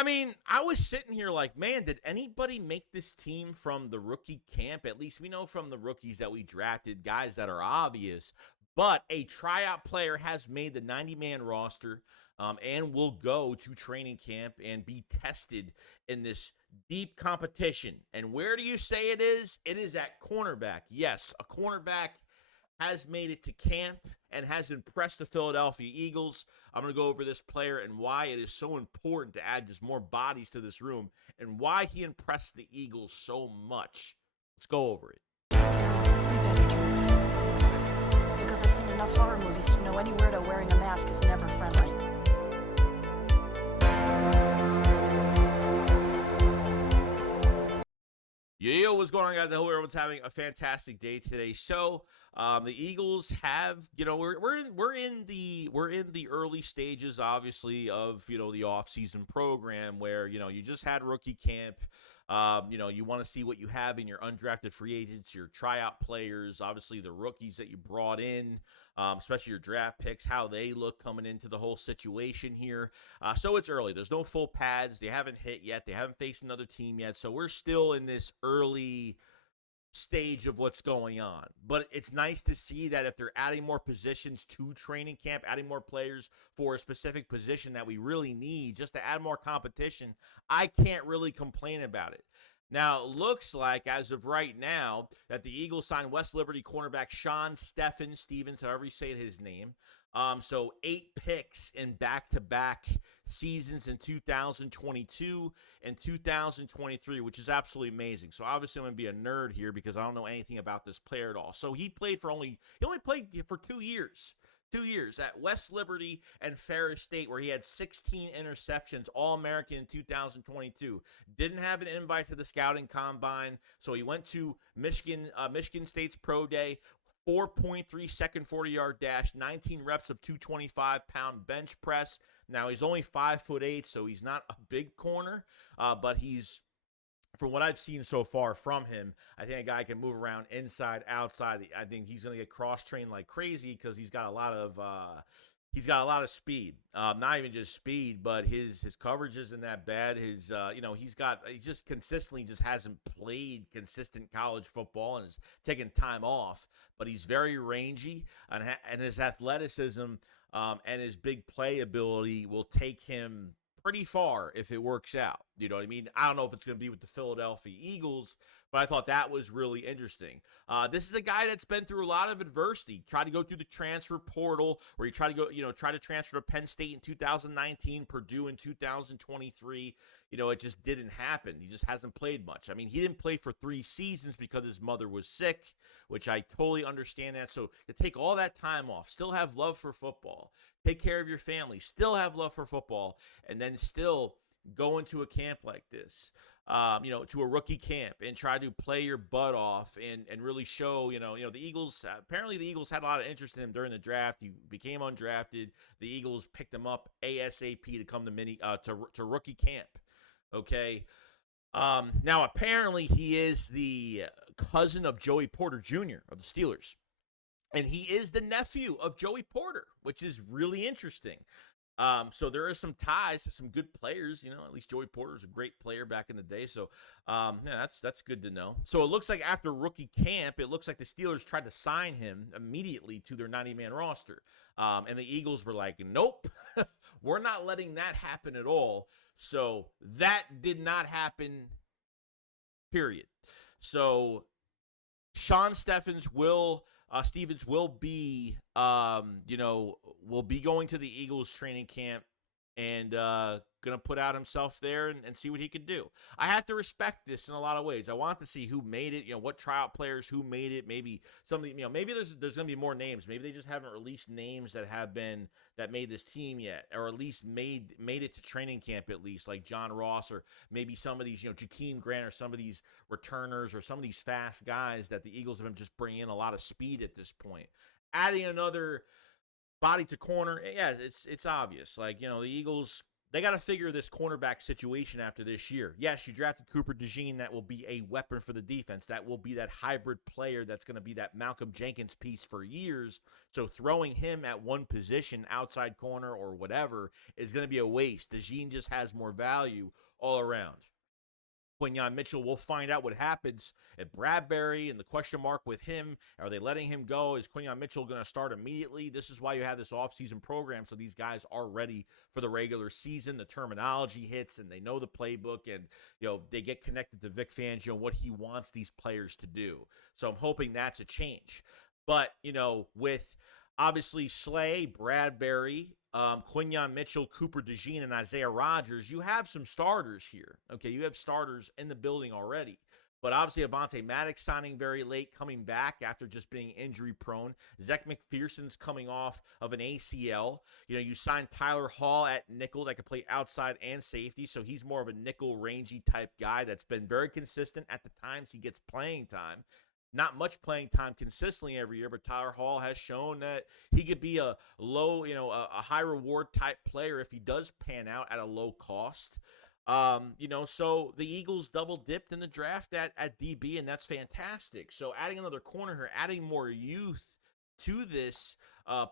I mean, I was sitting here like, man, did anybody make this team from the rookie camp? At least we know from the rookies that we drafted, guys that are obvious. But a tryout player has made the 90-man roster and will go to training camp and be tested in this deep competition. And where do you say it is? It is at cornerback. Yes, a cornerback has made it to camp and has impressed the Philadelphia Eagles. I'm going to go over this player and why it is so important to add just more bodies to this room and why he impressed the Eagles so much. Let's go over it. Because I've seen enough horror movies to know any weirdo wearing a mask is never friendly. Yo, what's going on, guys? I hope everyone's having a fantastic day today. So, the Eagles have, we're in the early stages, obviously, of the offseason program where you just had rookie camp. You want to see what you have in your undrafted free agents, your tryout players, obviously the rookies that you brought in, especially your draft picks, how they look coming into the whole situation here. So it's early. There's no full pads. They haven't hit yet. They haven't faced another team yet. So we're still in this early stage of what's going on. But it's nice to see that if they're adding more positions to training camp, adding more players for a specific position that we really need just to add more competition, I can't really complain about it. Now, it looks like, as of right now, that the Eagles signed West Liberty cornerback Shon Stevens, however you say his name. So 8 picks in back-to-back seasons in 2022 and 2023, which is absolutely amazing. So obviously I'm going to be a nerd here because I don't know anything about this player at all. So he only played for 2 years. 2 years at West Liberty and Ferris State, where he had 16 interceptions, All-American in 2022. Didn't have an invite to the scouting combine, so he went to Michigan State's Pro Day. 4.3 second 40-yard dash, 19 reps of 225-pound bench press. Now, he's only 5'8", so he's not a big corner, but he's, from what I've seen so far from him, I think a guy can move around inside, outside. I think he's going to get cross-trained like crazy because he's got a lot of speed. Not even just speed, but his coverage isn't that bad. He just consistently just hasn't played consistent college football and is taking time off. But he's very rangy, and his athleticism and his big play ability will take him pretty far if it works out. You know what I mean? I don't know if it's going to be with the Philadelphia Eagles, but I thought that was really interesting. This is a guy that's been through a lot of adversity. Tried to go through the transfer portal, where he tried to transfer to Penn State in 2019, Purdue in 2023. It just didn't happen. He just hasn't played much. I mean, he didn't play for 3 seasons because his mother was sick, which I totally understand that. So to take all that time off, still have love for football, take care of your family, still have love for football, and then still go into a camp like this, to a rookie camp and try to play your butt off and really show, the Eagles, apparently the Eagles had a lot of interest in him during the draft. He became undrafted. The Eagles picked him up ASAP to come to rookie camp. Okay. Now, apparently he is the cousin of Joey Porter Jr. of the Steelers. And he is the nephew of Joey Porter, which is really interesting. So there are some ties to some good players. At least Joey Porter was a great player back in the day. So that's good to know. So it looks like after rookie camp, it looks like the Steelers tried to sign him immediately to their 90-man roster. And the Eagles were like, nope, we're not letting that happen at all. So that did not happen, period. So Shon Stevens will be, will be going to the Eagles training camp and going to put out himself there and see what he could do. I have to respect this in a lot of ways. I want to see who made it, what tryout players, who made it, maybe somebody, maybe there's going to be more names. Maybe they just haven't released names that made this team yet, or at least made it to training camp at least, like John Ross, or maybe some of these, Jakeem Grant, or some of these returners, or some of these fast guys that the Eagles have been just bringing in a lot of speed at this point. Adding another body to corner, yeah, it's obvious. Like, the Eagles they got to figure this cornerback situation after this year. Yes, you drafted Cooper DeJean. That will be a weapon for the defense. That will be that hybrid player that's going to be that Malcolm Jenkins piece for years. So throwing him at one position, outside corner or whatever, is going to be a waste. DeJean just has more value all around. Quinyon Mitchell, we'll find out what happens at Bradbury and the question mark with him. Are they letting him go? Is Quinyon Mitchell going to start immediately? This is why you have this offseason program, so these guys are ready for the regular season. The terminology hits, and they know the playbook, and they get connected to Vic Fangio and what he wants these players to do. So I'm hoping that's a change. But, with obviously Slay, Bradbury, Quinyon Mitchell, Cooper DeJean, and Isaiah Rodgers, you have some starters here. Okay, you have starters in the building already. But obviously, Avonte Maddox signing very late, coming back after just being injury-prone. Zech McPherson's coming off of an ACL. You signed Tyler Hall at nickel that can play outside and safety, so he's more of a nickel rangy type guy that's been very consistent at the times he gets playing time. Not much playing time consistently every year, but Tyler Hall has shown that he could be a low, a high reward type player if he does pan out at a low cost. So the Eagles double dipped in the draft at DB, and that's fantastic. So adding another corner here, adding more youth to this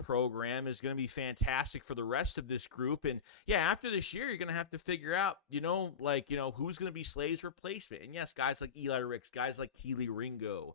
program is going to be fantastic for the rest of this group. And yeah, after this year, you're going to have to figure out, who's going to be Slay's replacement. And yes, guys like Eli Ricks, guys like Keely Ringo,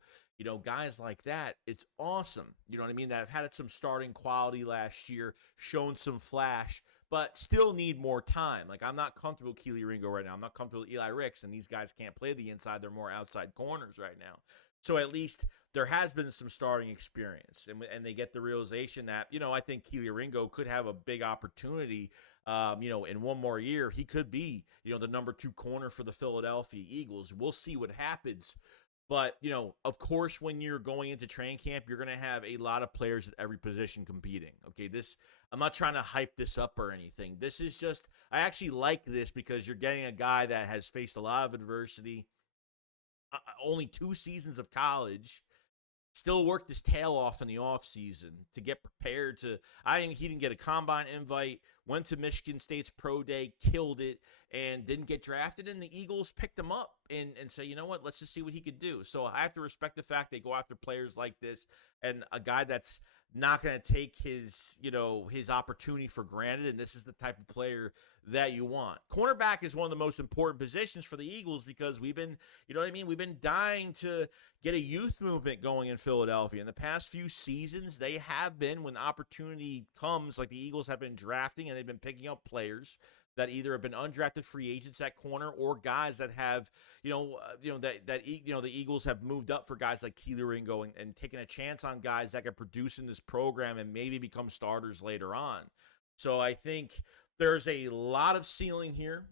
guys like that. It's awesome. You know what I mean? That have had some starting quality last year, shown some flash, but still need more time. Like, I'm not comfortable with Keely Ringo right now. I'm not comfortable with Eli Ricks, and these guys can't play the inside. They're more outside corners right now. So at least there has been some starting experience, and they get the realization that, I think Keely Ringo could have a big opportunity, in one more year. He could be, the number 2 corner for the Philadelphia Eagles. We'll see what happens. But, of course, when you're going into training camp, you're going to have a lot of players at every position competing. Okay, I'm not trying to hype this up or anything. This is just, I actually like this because you're getting a guy that has faced a lot of adversity, only 2 seasons of college, still worked his tail off in the offseason to get prepared to. He didn't get a combine invite, went to Michigan State's pro day, killed it, and didn't get drafted. And the Eagles picked him up and say, you know what, let's just see what he could do. So I have to respect the fact they go after players like this, and a guy that's not going to take his opportunity for granted. And this is the type of player that you want. Cornerback is one of the most important positions for the Eagles because we've been dying to get a youth movement going in Philadelphia. In the past few seasons, they have been, when opportunity comes, like the Eagles have been drafting and they've been picking up players that either have been undrafted free agents at corner or guys that have, the Eagles have moved up for guys like Keely Ringo and taken a chance on guys that can produce in this program and maybe become starters later on. So I think there's a lot of ceiling here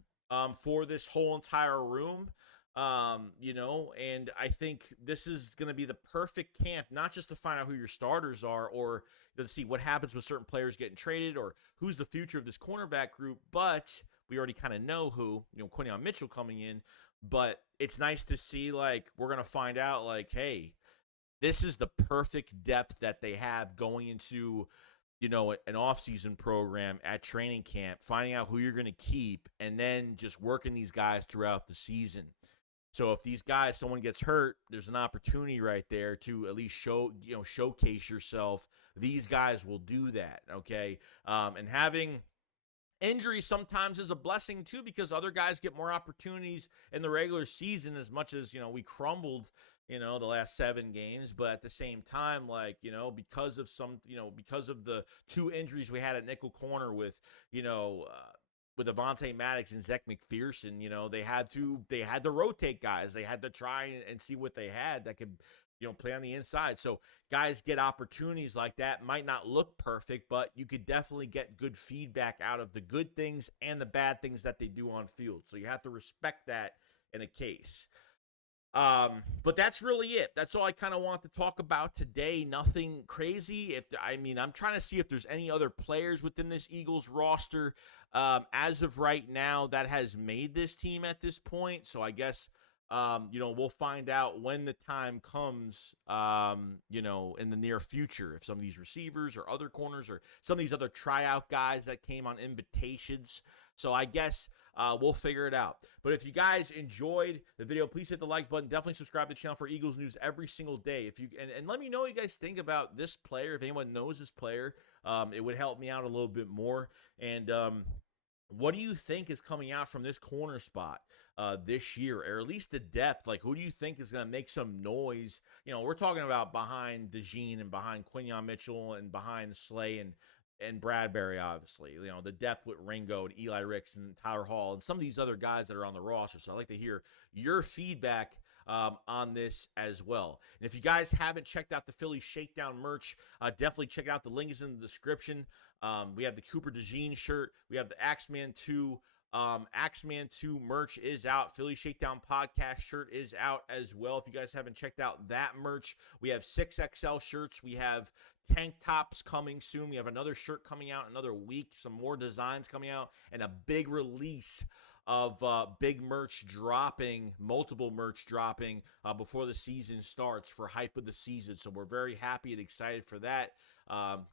for this whole entire room. And I think this is going to be the perfect camp, not just to find out who your starters are or to see what happens with certain players getting traded or who's the future of this cornerback group, but we already kind of know who, Quinyon Mitchell coming in, but it's nice to see, we're going to find out, hey, this is the perfect depth that they have going into, an offseason program at training camp, finding out who you're going to keep, and then just working these guys throughout the season. So if someone gets hurt, there's an opportunity right there to at least showcase yourself. These guys will do that, okay? And having injury sometimes is a blessing too, because other guys get more opportunities in the regular season, as much as, we crumbled, the last 7 games. But at the same time, because of the 2 injuries we had at nickel corner with Avonte Maddox and Zech McPherson, they had to rotate guys. They had to try and see what they had that could, play on the inside. So guys get opportunities like that. Might not look perfect, but you could definitely get good feedback out of the good things and the bad things that they do on field. So you have to respect that in a case. But that's really it. That's all I kind of want to talk about today. Nothing crazy. I'm trying to see if there's any other players within this Eagles roster as of right now that has made this team at this point. So I guess, we'll find out when the time comes, in the near future, if some of these receivers or other corners or some of these other tryout guys that came on invitations So I guess we'll figure it out. But if you guys enjoyed the video, please hit the like button. Definitely subscribe to the channel for Eagles news every single day. If you and let me know what you guys think about this player. If anyone knows this player, it would help me out a little bit more. And what do you think is coming out from this corner spot this year, or at least the depth? Like, who do you think is going to make some noise? You know, we're talking about behind DeJean and behind Quinyon Mitchell and behind Slay and Bradbury, obviously. You know, the depth with Ringo and Eli Ricks and Tyler Hall and some of these other guys that are on the roster. So I'd like to hear your feedback on this as well. And if you guys haven't checked out the Philly Shakedown merch, definitely check it out. The link is in the description. We have the Cooper DeJean shirt. We have the Axeman 2. Axeman 2 merch is out. Philly Shakedown podcast shirt is out as well. If you guys haven't checked out that merch, we have 6XL shirts. We have tank tops coming soon. We have another shirt coming out another week. Some more designs coming out, and a big release of big merch dropping, multiple merch dropping before the season starts for hype of the season. So we're very happy and excited for that.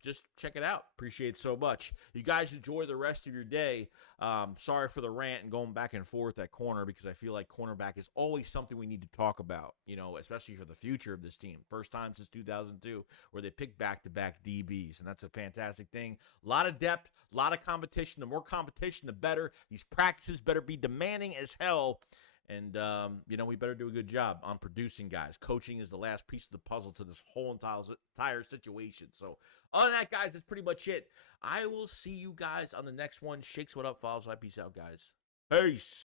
Just check it out. Appreciate it so much. You guys enjoy the rest of your day. Sorry for the rant and going back and forth at corner, because I feel like cornerback is always something we need to talk about, you know, especially for the future of this team. First time since 2002 where they picked back-to-back DBs, and that's a fantastic thing. A lot of depth, a lot of competition. The more competition, the better. These practices better be demanding as hell. And, you know, we better do a good job on producing guys. Coaching is the last piece of the puzzle to this whole entire situation. So, other than that, guys, that's pretty much it. I will see you guys on the next one. Shakes, what up? Follows. Peace out, guys. Peace.